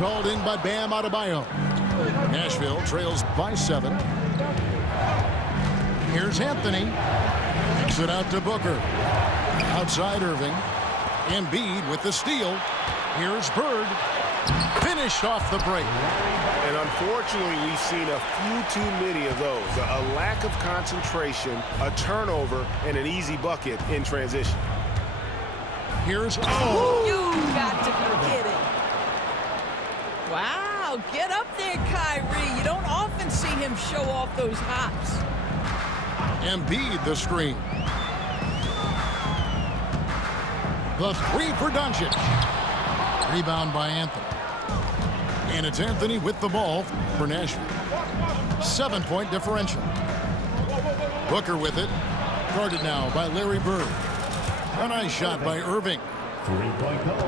Called in by Bam Adebayo. Nashville trails by 7. Here's Anthony. Kicks it out to Booker. Outside Irving. Embiid with the steal. Here's Bird. Finished off the break. And unfortunately, we've seen a few too many of those. A lack of concentration, a turnover, and an easy bucket in transition. Here's You got to be kidding. Wow, get up there, Kyrie. You don't often see him show off those hops. Embiid the screen. The 3 for Doncic. Rebound by Anthony. And it's Anthony with the ball for Nashville. 7-point differential. Booker with it. Guarded now by Larry Bird. A nice shot by Irving.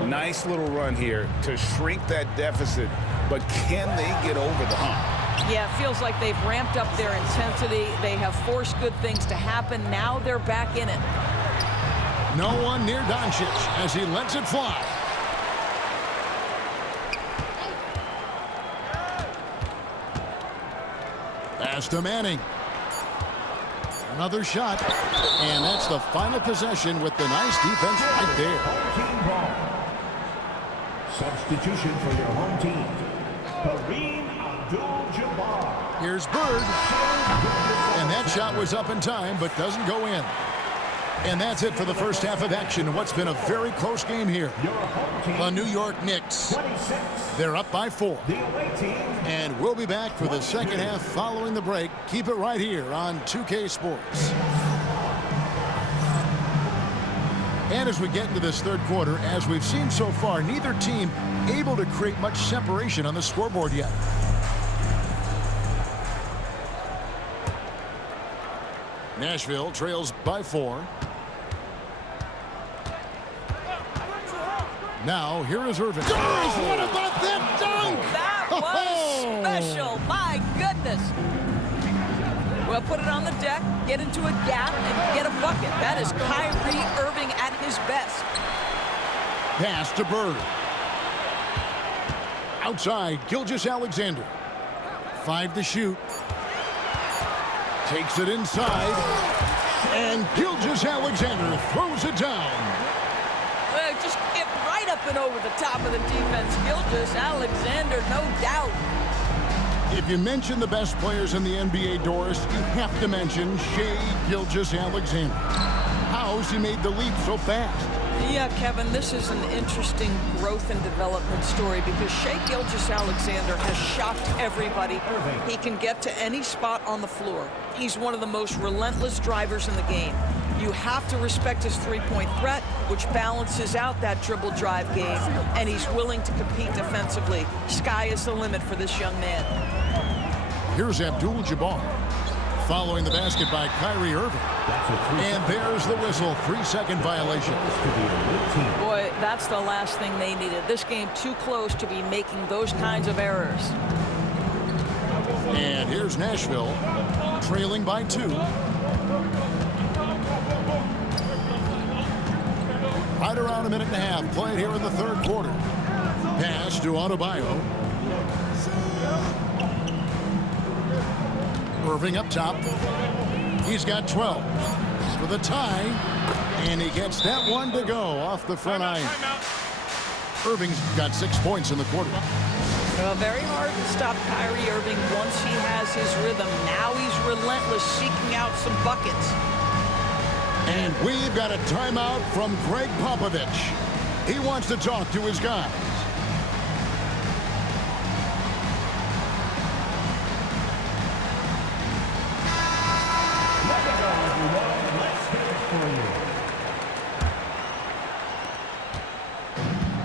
Nice little run here to shrink that deficit, but can they get over the hump? Yeah, it feels like they've ramped up their intensity. They have forced good things to happen. Now they're back in it. No one near Doncic as he lets it fly. Pass to Manning. Another shot. And that's the final possession with the nice defense right there. Team ball. Substitution for your home team. Kareem Abdul-Jabbar. Here's Bird. And that shot was up in time, but doesn't go in. And that's it for the first half of action in what's been a very close game here. The New York Knicks. They're up by 4. And we'll be back for the second half following the break. Keep it right here on 2K Sports. And as we get into this third quarter, as we've seen so far, neither team able to create much separation on the scoreboard yet. Nashville trails by 4. Now, here is Irving. What about that dunk? That was special. My goodness. Well, put it on the deck, get into a gap, and get a bucket. That is Kyrie Irving at his best. Pass to Bird. Outside, Gilgeous-Alexander. 5 to shoot. Takes it inside. And Gilgeous-Alexander throws it down. Just get right up and over the top of the defense. Gilgeous-Alexander, no doubt. If you mention the best players in the NBA, Doris, you have to mention Shai Gilgeous-Alexander. How's he made the leap so fast? Yeah, Kevin, this is an interesting growth and development story because Shai Gilgeous-Alexander has shocked everybody. He can get to any spot on the floor. He's one of the most relentless drivers in the game. You have to respect his three-point threat, which balances out that dribble drive game, and he's willing to compete defensively. Sky is the limit for this young man. Here's Abdul-Jabbar. Following the basket by Kyrie Irving. And there's the whistle. 3-second violation. Boy, that's the last thing they needed. This game too close to be making those kinds of errors. And here's Nashville, trailing by 2. Right around a minute and a half played here in the third quarter. Pass to Adebayo. Irving up top. He's got 12 for the tie, and he gets that one to go off the front iron. Irving's got 6 points in the quarter. Well, very hard to stop Kyrie Irving once he has his rhythm. Now he's relentless, seeking out some buckets. And we've got a timeout from Greg Popovich. He wants to talk to his guys.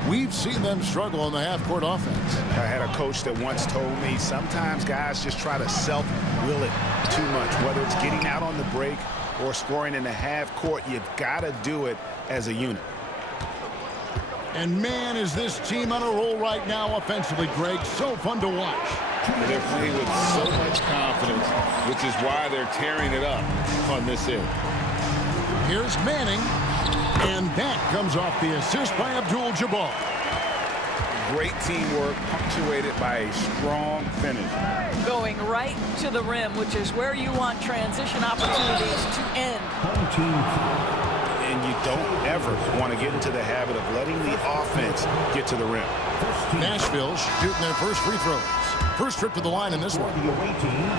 We've seen them struggle in the half-court offense. I had a coach that once told me sometimes guys just try to self-will it too much, whether it's getting out on the break or scoring in the half court. You've got to do it as a unit. And man, is this team on a roll right now offensively, Greg. So fun to watch. They're playing with so much confidence, which is why they're tearing it up on this end. Here's Manning, and that comes off the assist by Abdul-Jabbar. Great teamwork punctuated by a strong finish. Going right to the rim, which is where you want transition opportunities to end. Home team foul. And you don't ever want to get into the habit of letting the offense get to the rim. Nashville shooting their first free throws. First trip to the line in this one. The away team.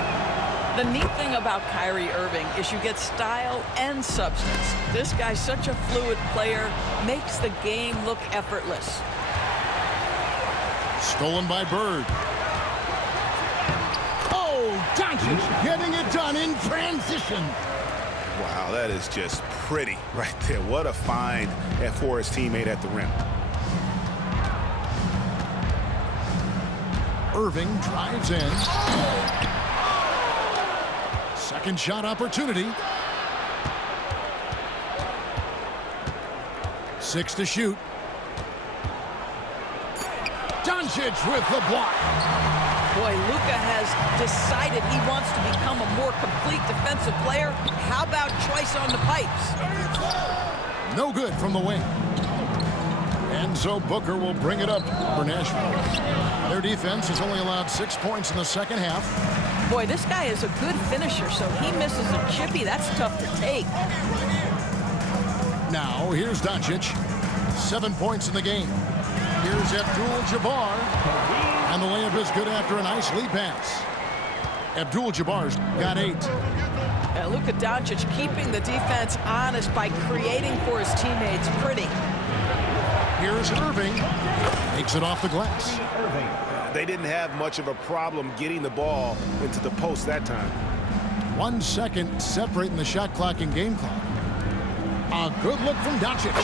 The neat thing about Kyrie Irving is you get style and substance. This guy's such a fluid player, makes the game look effortless. Stolen by Bird. Oh, Doncic getting it done in transition. Wow, that is just pretty right there. What a find for his teammate at the rim. Irving drives in. Second shot opportunity. 6 to shoot. Doncic with the block. Boy, Luka has decided he wants to become a more complete defensive player. How about twice on the pipes? No good from the wing. And so Booker will bring it up for Nashville. Their defense has only allowed 6 points in the second half. Boy, this guy is a good finisher, so he misses a chippy. That's tough to take. Now, here's Doncic. 7 points in the game. Here's Abdul-Jabbar. And the layup is good after a nice lead pass. Abdul-Jabbar's got 8. And Luka Doncic keeping the defense honest by creating for his teammates. Pretty. Here's Irving. Takes it off the glass. They didn't have much of a problem getting the ball into the post that time. 1 second separating the shot clock and game clock. A good look from Doncic.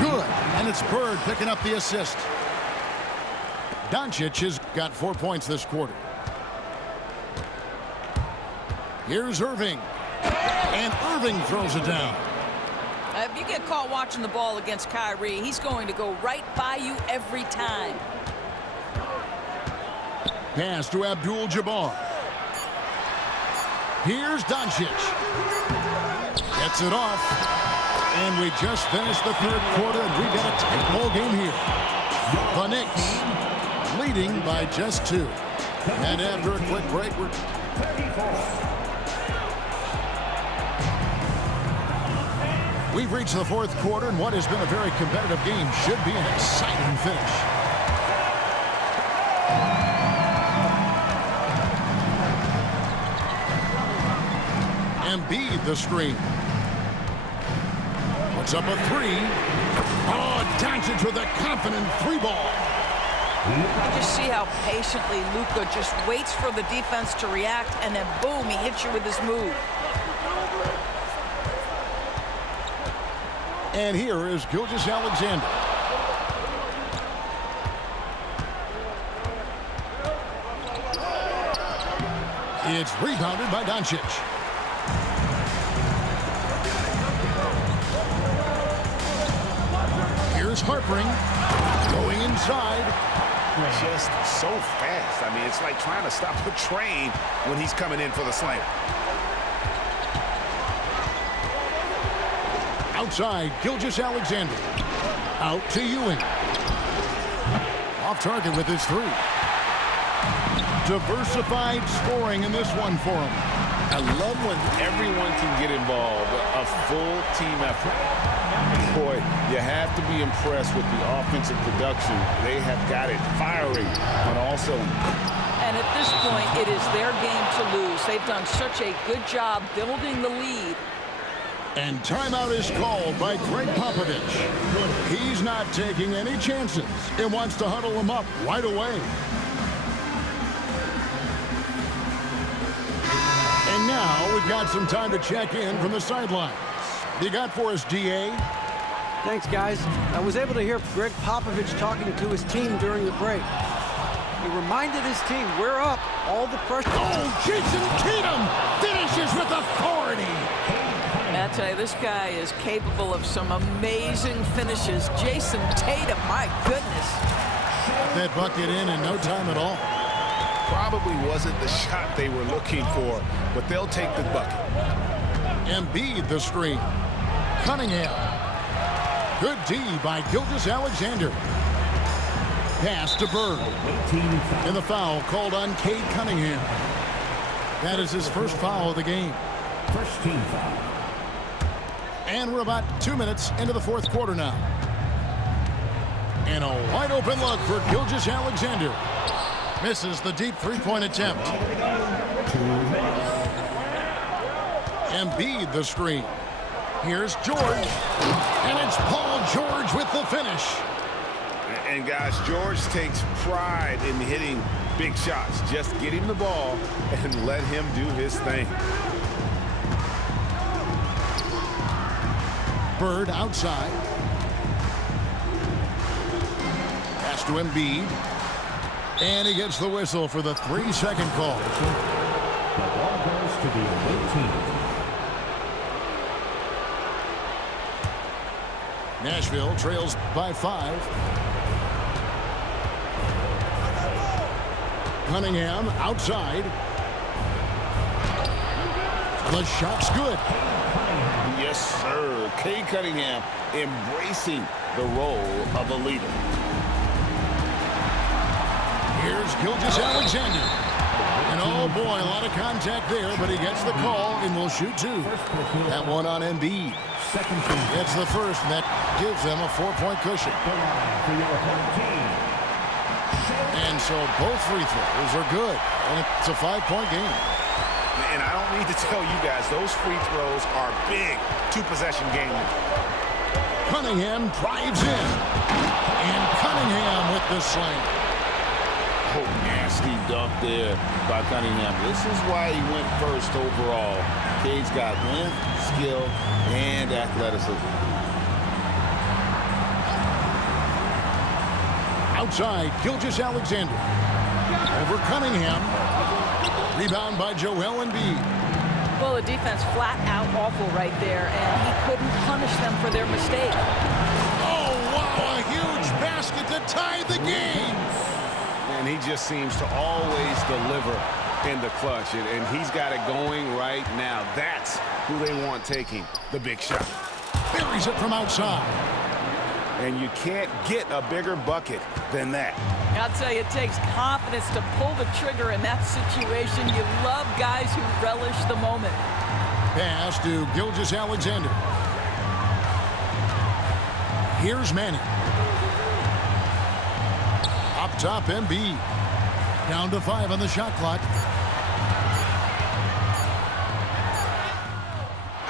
Good. And it's Bird picking up the assist. Doncic has got 4 points this quarter. Here's Irving. And Irving throws it down. If you get caught watching the ball against Kyrie, he's going to go right by you every time. Pass to Abdul-Jabbar. Here's Doncic. Gets it off. And we just finished the third quarter, and we've got a tight ball game here. The Knicks leading by just 2. And after a quick break, we've reached the fourth quarter, and what has been a very competitive game should be an exciting finish. Embiid the screen. Puts up a 3. Oh, Doncic with a confident 3-ball. You just see how patiently Luka just waits for the defense to react, and then boom, he hits you with his move. And here is Gilgeous-Alexander. It's rebounded by Doncic. Here's Harpering going inside. Just so fast. I mean, it's like trying to stop a train when he's coming in for the slam. Outside, Gilgeous-Alexander. Out to Ewing. Off target with his 3. Diversified scoring in this one for him. I love when everyone can get involved, a full team effort. Boy, you have to be impressed with the offensive production. They have got it firing on all cylinders. And at this point, it is their game to lose. They've done such a good job building the lead. And timeout is called by Greg Popovich. He's not taking any chances and wants to huddle them up right away. And now we've got some time to check in from the sidelines. You got for us, DA? Thanks, guys. I was able to hear Greg Popovich talking to his team during the break. He reminded his team, we're up. All the pressure. Oh, Jason Tatum finishes with authority. I tell you, this guy is capable of some amazing finishes. Jason Tatum, my goodness. That bucket in no time at all. Probably wasn't the shot they were looking for, but they'll take the bucket. Embiid the screen. Cunningham. Good D by Gilgeous-Alexander. Pass to Bird. And the foul called on Cade Cunningham. That is his first foul of the game. First team foul. And we're about 2 minutes into the fourth quarter now. And a wide open look for Gilgeous-Alexander. Misses the deep three-point attempt. 2 minutes. Embiid the screen. Here's George. And it's Paul George with the finish. And guys, George takes pride in hitting big shots. Just get him the ball and let him do his thing. Bird outside. Pass to Embiid. And he gets the whistle for the 3-second call. The ball goes to the away team. Nashville trails by 5. Cunningham outside. The shot's good. Yes, sir. Cade Cunningham embracing the role of a leader. Here's Gilgeous-Alexander. And oh boy, a lot of contact there, but he gets the call and will shoot 2. That one on Embiid. Second team. It's the first, and that gives them a 4-point cushion. For your home team. And so both free throws are good, and it's a 5-point game. And I don't need to tell you guys, those free throws are big two-possession game. Cunningham drives in, and Cunningham with the slam. Oh, nasty dunk there by Cunningham. This is why he went first overall. Cade's got length, skill, and athleticism. Outside, Gilgeous-Alexander. Over Cunningham. Rebound by Joel Embiid. Well, the defense flat out awful right there, and he couldn't punish them for their mistake. Oh, wow, a huge basket to tie the game. And he just seems to always deliver in the clutch, and he's got it going right now. That's who they want taking the big shot. Buries it from outside. And you can't get a bigger bucket than that. I'll tell you, it takes confidence to pull the trigger in that situation. You love guys who relish the moment. Pass to Gilgeous-Alexander. Here's Manning. Up top, Embiid. Down to 5 on the shot clock.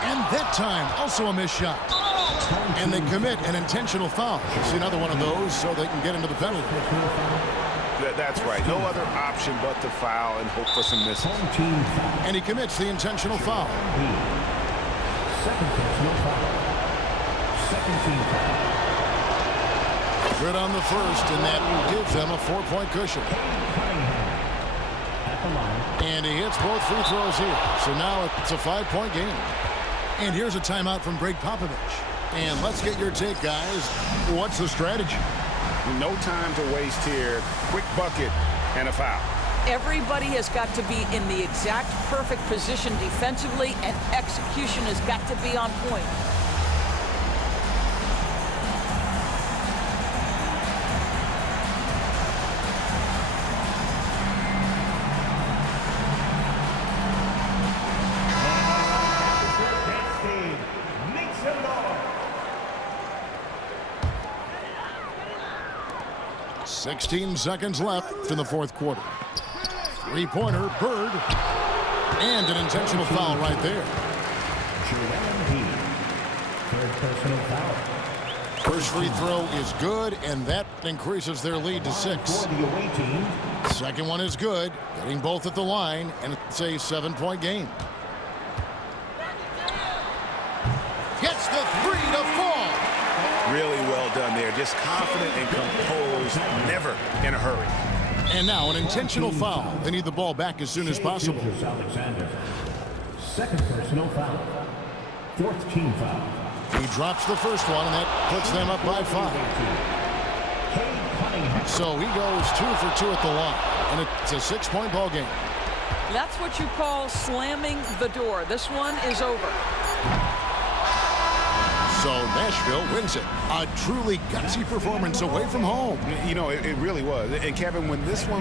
And that time, also a missed shot. And they commit an intentional foul. It's another one of those so they can get into the penalty. That's right. No other option but to foul and hope for some misses. And he commits the intentional foul. Second personal foul. Second team foul. Good on the first, and that gives them a 4-point cushion. At the line. And he hits both free throws here. So now it's a 5-point game. And here's a timeout from Greg Popovich. And let's get your take, guys. What's the strategy? No time to waste here. Quick bucket and a foul. Everybody has got to be in the exact perfect position defensively, and execution has got to be on point. Make some noise. 16 seconds left in the fourth quarter. Three-pointer, Bird. And an intentional foul right there. Third personal foul. First free throw is good, and that increases their lead to 6. For the away team. Second one is good, getting both at the line, and it's a 7-point game. Gets the 3 to fall. Really well done there. Just confident and composed, never in a hurry. And now an intentional foul. They need the ball back as soon as possible. Alexander. Second personal foul. Fourth team foul. He drops the first one, and that puts them up by 5. So he goes 2 for 2 at the line, and it's a 6-point ball game. That's what you call slamming the door. This one is over. So Nashville wins it. A truly gutsy performance away from home. You know, it really was. And Kevin, when this one